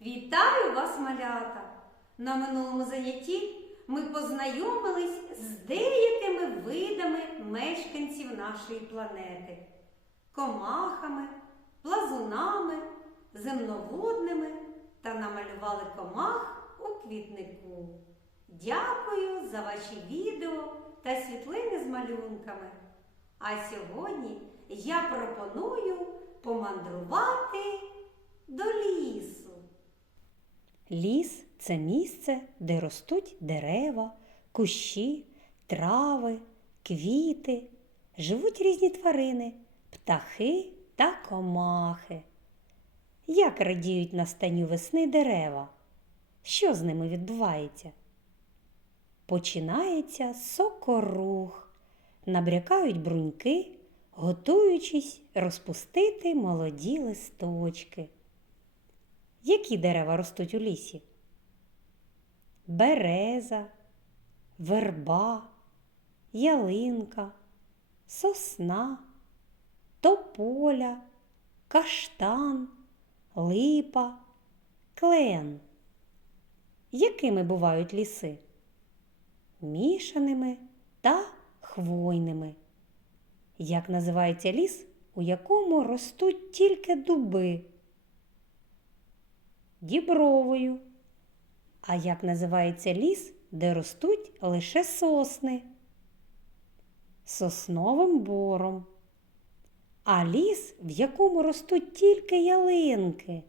Вітаю вас, малята! На минулому занятті ми познайомились з деякими видами мешканців нашої планети комахами, плазунами, земноводними та намалювали комах у квітнику. Дякую за ваші відео та світлини з малюнками. А сьогодні я пропоную помандрувати до лісу. Ліс це місце, де ростуть дерева, кущі, трави, квіти, живуть різні тварини, птахи та комахи. Як радіють настанню весни дерева? Що з ними відбувається? Починається сокорух, набрякають бруньки, готуючись розпустити молоді листочки. Які дерева ростуть у лісі? Береза, верба, ялинка, сосна, тополя, каштан, липа, клен. Якими бувають ліси? Мішаними та хвойними. Як називається ліс, у якому ростуть тільки дуби? Дібровою. А як називається ліс, де ростуть лише сосни? Сосновим бором. А ліс, в якому ростуть тільки ялинки?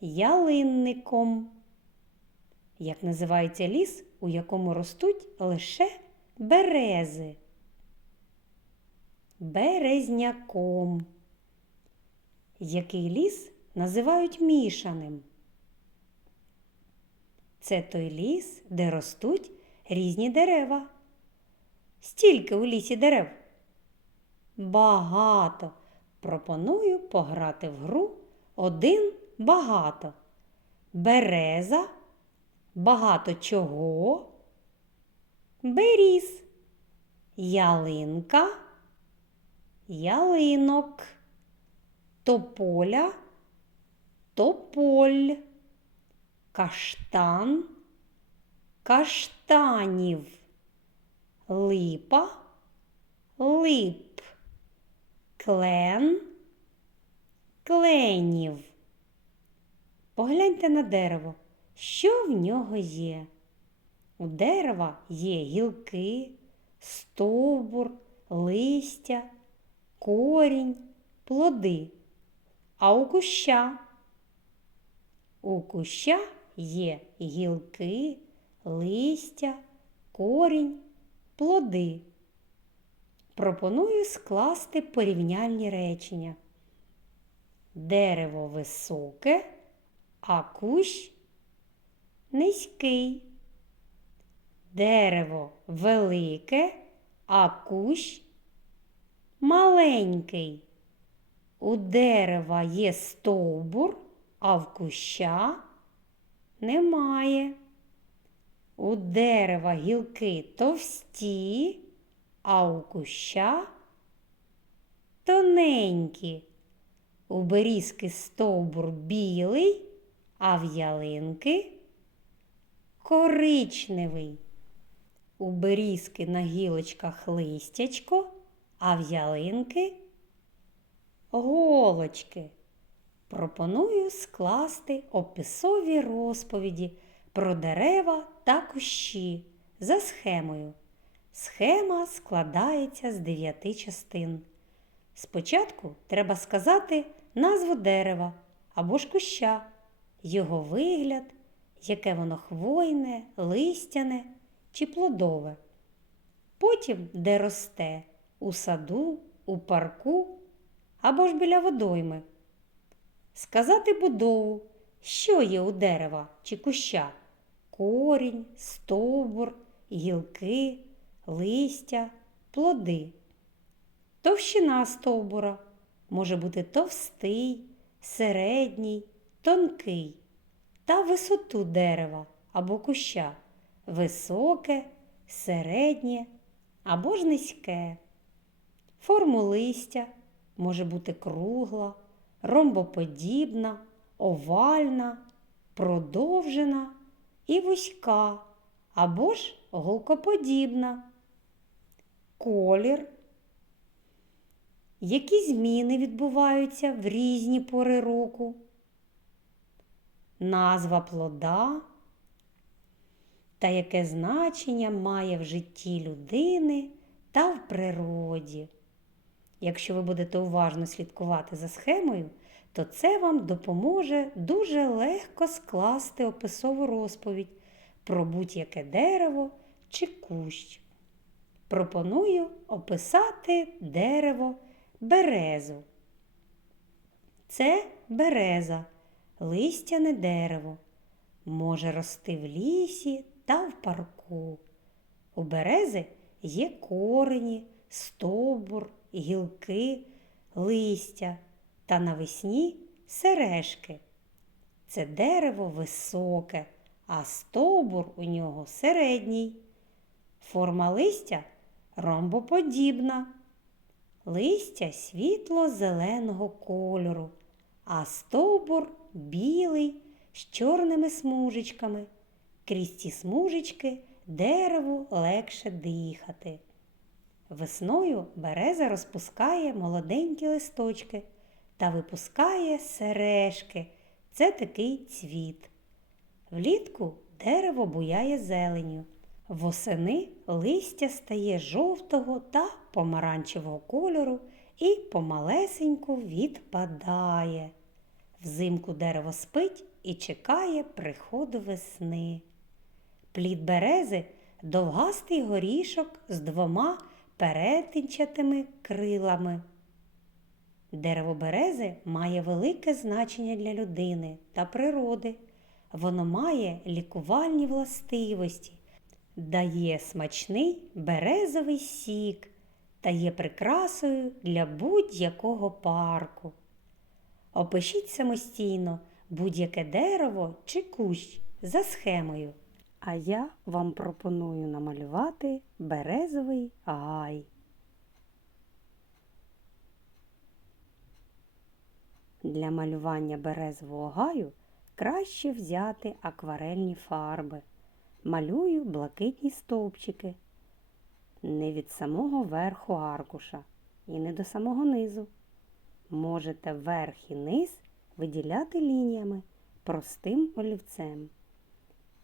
Ялинником. Як називається ліс, у якому ростуть лише берези? Березняком. Який ліс називають мішаним. Це той ліс, де ростуть різні дерева. Стільки у лісі дерев. Багато. Пропоную пограти в гру один багато. Береза, багато чого. Беріз, ялинка, ялинок, тополя тополь, каштан, каштанів, липа, лип, клен, кленів. Погляньте на дерево, що в нього є. У дерева є гілки, стовбур, листя, корінь, плоди, а у куща у куща є гілки, листя, корінь, плоди. Пропоную скласти порівняльні речення. Дерево високе, а кущ низький. Дерево велике, а кущ маленький. У дерева є стовбур, а в куща немає. У дерева гілки товсті, а у куща тоненькі. У берізки стовбур білий, а в ялинки коричневий. У берізки на гілочках листячко, а в ялинки голочки. Пропоную скласти описові розповіді про дерева та кущі за схемою. Схема складається з дев'яти частин. Спочатку треба сказати назву дерева або ж куща, його вигляд, яке воно хвойне, листяне чи плодове. Потім де росте у саду, у парку або ж біля водойми. Сказати будову, що є у дерева чи куща корінь, стовбур, гілки, листя, плоди. Товщина стовбура може бути товстий, середній, тонкий та висоту дерева або куща високе, середнє або ж низьке. Форму листя може бути кругла, ромбоподібна овальна, продовжена і вузька або ж голкоподібна. Колір. Які зміни відбуваються в різні пори року? Назва плода та яке значення має в житті людини та в природі. Якщо ви будете уважно слідкувати за схемою, то це вам допоможе дуже легко скласти описову розповідь про будь-яке дерево чи кущ. Пропоную описати дерево березу. Це береза, листяне дерево. Може рости в лісі та в парку. У берези є корені, стовбур, гілки, листя та навесні сережки. Це дерево високе, а стовбур у нього середній. Форма листя ромбоподібна. Листя світло-зеленого кольору, а стовбур білий з чорними смужечками. Крізь ці смужечки дереву легше дихати. Весною береза розпускає молоденькі листочки та випускає сережки. Це такий цвіт. Влітку дерево буяє зеленю. Восени листя стає жовтого та помаранчевого кольору і помалесеньку відпадає. Взимку дерево спить і чекає приходу весни. Плід берези довгастий горішок з двома перетинчатими крилами. Дерево берези має велике значення для людини та природи. Воно має лікувальні властивості, дає смачний березовий сік та є прикрасою для будь-якого парку. Опишіть самостійно будь-яке дерево чи кущ за схемою. А я вам пропоную намалювати березовий гай. Для малювання березового гаю краще взяти акварельні фарби. Малюю блакитні стовпчики. Не від самого верху аркуша і не до самого низу. Можете верх і низ виділяти лініями простим олівцем.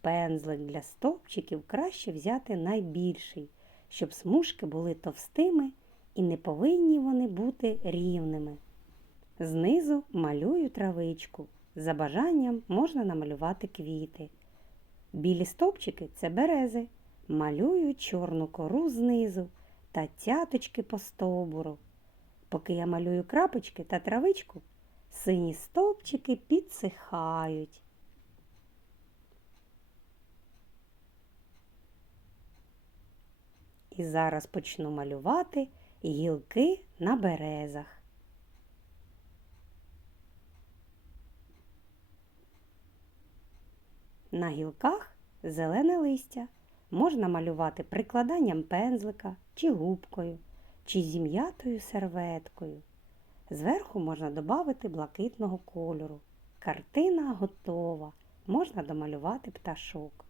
Пензлик для стовпчиків краще взяти найбільший, щоб смужки були товстими і не повинні вони бути рівними. Знизу малюю травичку. За бажанням можна намалювати квіти. Білі стовпчики це берези. Малюю чорну кору знизу та цяточки по стовбуру. Поки я малюю крапочки та травичку, сині стовпчики підсихають. І зараз почну малювати гілки на березах. На гілках зелене листя можна малювати прикладанням пензлика чи губкою, чи зім'ятою серветкою. Зверху можна додати блакитного кольору. Картина готова. Можна домалювати пташок.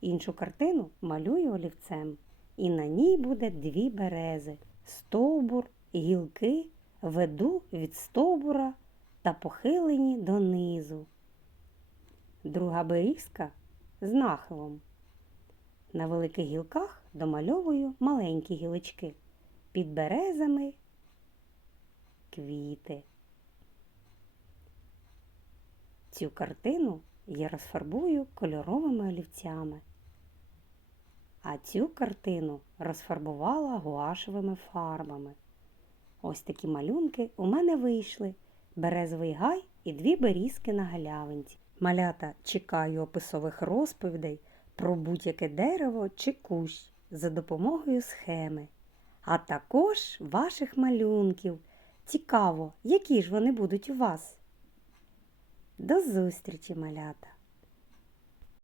Іншу картину малюю олівцем. І на ній буде дві берези, стовбур, гілки веду від стовбура та похилені донизу. Друга берізка з нахилом. На великих гілках домальовую маленькі гілочки. Під березами квіти. Цю картину я розфарбую кольоровими олівцями. А цю картину розфарбувала гуашевими фарбами. Ось такі малюнки у мене вийшли березовий гай і дві берізки на галявинці. Малята чекаю описових розповідей про будь-яке дерево чи кущ за допомогою схеми, а також ваших малюнків. Цікаво, які ж вони будуть у вас. До зустрічі, малята!